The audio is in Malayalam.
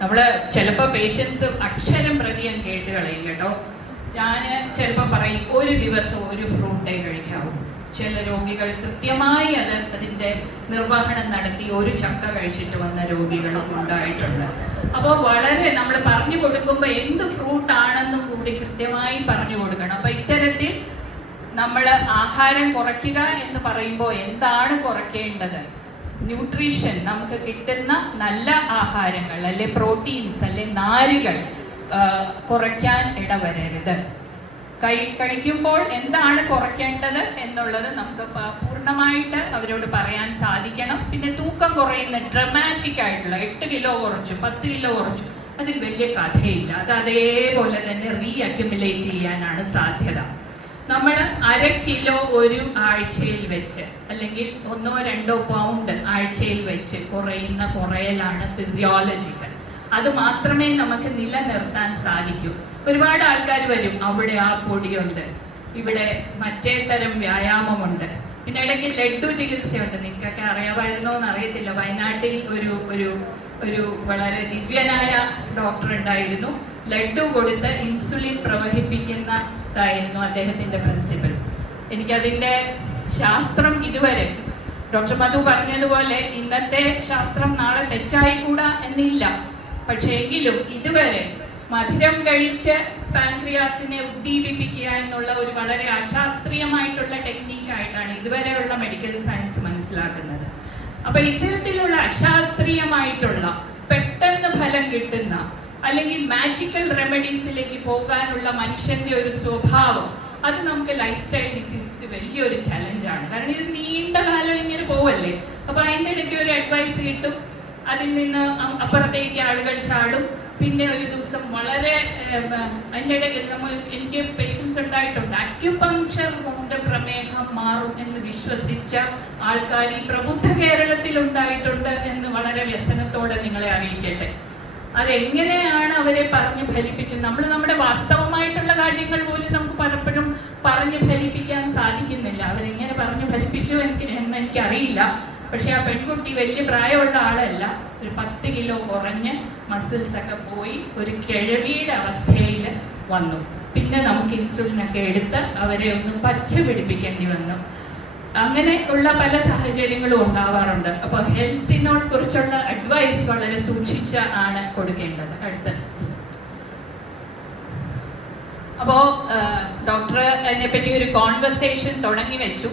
നമ്മള് ചിലപ്പോ പേഷ്യൻസ് അക്ഷരം പ്രതി ഞാൻ കേട്ട് കളയും കേട്ടോ. ഞാൻ ചിലപ്പോ പറയും ഒരു ദിവസം ഒരു ഫ്രൂട്ടേ കഴിക്കാവൂ. ചില രോഗികൾ കൃത്യമായി അതിന്റെ നിർവഹണം നടത്തി ഒരു ചക്ക കഴിച്ചിട്ട് വന്ന രോഗികളും ഉണ്ടായിട്ടുണ്ട്. അപ്പോൾ വളരെ നമ്മൾ പറഞ്ഞു കൊടുക്കുമ്പോൾ എന്ത് ഫ്രൂട്ട് ആണെന്നും കൂടി കൃത്യമായി പറഞ്ഞു കൊടുക്കണം. അപ്പൊ ഇത്തരത്തിൽ നമ്മൾ ആഹാരം കുറയ്ക്കുക എന്ന് പറയുമ്പോൾ എന്താണ് കുറയ്ക്കേണ്ടത്? ന്യൂട്രീഷൻ, നമുക്ക് കിട്ടുന്ന നല്ല ആഹാരങ്ങൾ, അല്ലെ പ്രോട്ടീൻസ്, അല്ലെ നാരുകൾ കുറയ്ക്കാൻ ഇടവരരുത്. കഴിക്കുമ്പോൾ എന്താണ് കുറയ്ക്കേണ്ടത് എന്നുള്ളത് നമുക്ക് പൂർണ്ണമായിട്ട് അവരോട് പറയാൻ സാധിക്കണം. പിന്നെ തൂക്കം കുറയുന്ന ഡ്രമാറ്റിക് ആയിട്ടുള്ള 8 കിലോ കുറച്ചു, 10 കിലോ കുറച്ചു, അതിന് വലിയ കഥയില്ല. അത് അതേപോലെ തന്നെ റീഅക്യുമുലേറ്റ് ചെയ്യാനാണ് സാധ്യത. നമ്മൾ 1/2 കിലോ ഒരു ആഴ്ചയിൽ വെച്ച്, അല്ലെങ്കിൽ 1-2 പൗണ്ട് ആഴ്ചയിൽ വെച്ച് കുറയലാണ് ഫിസിയോളജിക്കൽ. അത് മാത്രമേ നമുക്ക് നിലനിർത്താൻ സാധിക്കൂ. ഒരുപാട് ആൾക്കാർ വരും, അവിടെ ആ പൊടിയുണ്ട്, ഇവിടെ മറ്റേ തരം വ്യായാമമുണ്ട്, പിന്നെ ഇടയ്ക്ക് ലഡ്ഡു ചികിത്സയുണ്ട്. നിങ്ങൾക്കൊക്കെ അറിയാമായിരുന്നോ എന്ന് അറിയത്തില്ല. വയനാട്ടിൽ ഒരു വളരെ ദിവ്യനായ ഡോക്ടർ ഉണ്ടായിരുന്നു. ലഡ്ഡു കൊടുത്ത് ഇൻസുലിൻ പ്രവഹിപ്പിക്കുന്നതായിരുന്നു അദ്ദേഹത്തിന്റെ പ്രിൻസിപ്പൽ. എനിക്കതിന്റെ ശാസ്ത്രം ഇതുവരെ, ഡോക്ടർ മധു പറഞ്ഞതുപോലെ ഇന്നത്തെ ശാസ്ത്രം നാളെ തെറ്റായിക്കൂടാ എന്നില്ല. പക്ഷെ എങ്കിലും ഇതുവരെ മധുരം കഴിച്ച് പാൻക്രിയാസിനെ ഉദ്ദീപിപ്പിക്കുക എന്നുള്ള ഒരു വളരെ അശാസ്ത്രീയമായിട്ടുള്ള ടെക്നീക്കായിട്ടാണ് ഇതുവരെയുള്ള മെഡിക്കൽ സയൻസ് മനസ്സിലാക്കുന്നത്. അപ്പൊ ഇത്തരത്തിലുള്ള അശാസ്ത്രീയമായിട്ടുള്ള പെട്ടെന്ന് ഫലം കിട്ടുന്ന അല്ലെങ്കിൽ മാജിക്കൽ റെമഡീസിലേക്ക് പോകാനുള്ള മനുഷ്യന്റെ ഒരു സ്വഭാവം, അത് നമുക്ക് ലൈഫ് സ്റ്റൈൽ ഡിസീസസ് വലിയൊരു ചലഞ്ചാണ്. കാരണം ഇത് നീണ്ട കാലം ഇങ്ങനെ പോവല്ലേ. അപ്പൊ അതിൻ്റെ ഇടയ്ക്ക് ഒരു അഡ്വൈസ് കിട്ടും, അതിൽ നിന്ന് അപ്പുറത്തേക്ക് ആളുകൾ ചാടും. പിന്നെ ഒരു ദിവസം വളരെ അതിൻ്റെ ഇടയ്ക്ക് എനിക്ക് പേഷ്യൻസ് ഉണ്ടായിട്ടുണ്ട്, അക്യുപങ്ക്ചർ കൊണ്ട് പ്രമേഹം മാറും എന്ന് വിശ്വസിച്ച ആൾക്കാർ ഈ പ്രബുദ്ധ കേരളത്തിൽ ഉണ്ടായിട്ടുണ്ട് എന്ന് വളരെ വ്യസനത്തോടെ നിങ്ങളെ അറിയിക്കട്ടെ. അതെങ്ങനെയാണ് അവരെ പറഞ്ഞ് ഫലിപ്പിച്ചത്? നമ്മുടെ വാസ്തവമായിട്ടുള്ള കാര്യങ്ങൾ പോലും നമുക്ക് പലപ്പോഴും പറഞ്ഞ് ഫലിപ്പിക്കാൻ സാധിക്കുന്നില്ല. അവരെങ്ങനെ പറഞ്ഞ് ഫലിപ്പിച്ചു എന്ന് എനിക്കറിയില്ല. പക്ഷെ ആ പെൺകുട്ടി വലിയ പ്രായമുള്ള ആളല്ല, ഒരു 10 കിലോ കുറഞ്ഞ് മസിൽസ് ഒക്കെ പോയി ഒരു കിഴവിയുടെ അവസ്ഥയിൽ വന്നു. പിന്നെ നമുക്ക് ഇൻസുലിനൊക്കെ എടുത്ത് അവരെ ഒന്ന് പച്ച പിടിപ്പിക്കേണ്ടി വന്നു. അങ്ങനെ ഉള്ള പല സാഹചര്യങ്ങളും ഉണ്ടാവാറുണ്ട്. അപ്പൊ ഹെൽത്തിനോട് കുറിച്ചുള്ള അഡ്വൈസ് വളരെ സൂക്ഷിച്ച് ആണ് കൊടുക്കേണ്ടത്. അടുത്ത അപ്പോ ഡോക്ടർ അതിനെപ്പറ്റി ഒരു കോൺവെർസേഷൻ തുടങ്ങി വെച്ചു.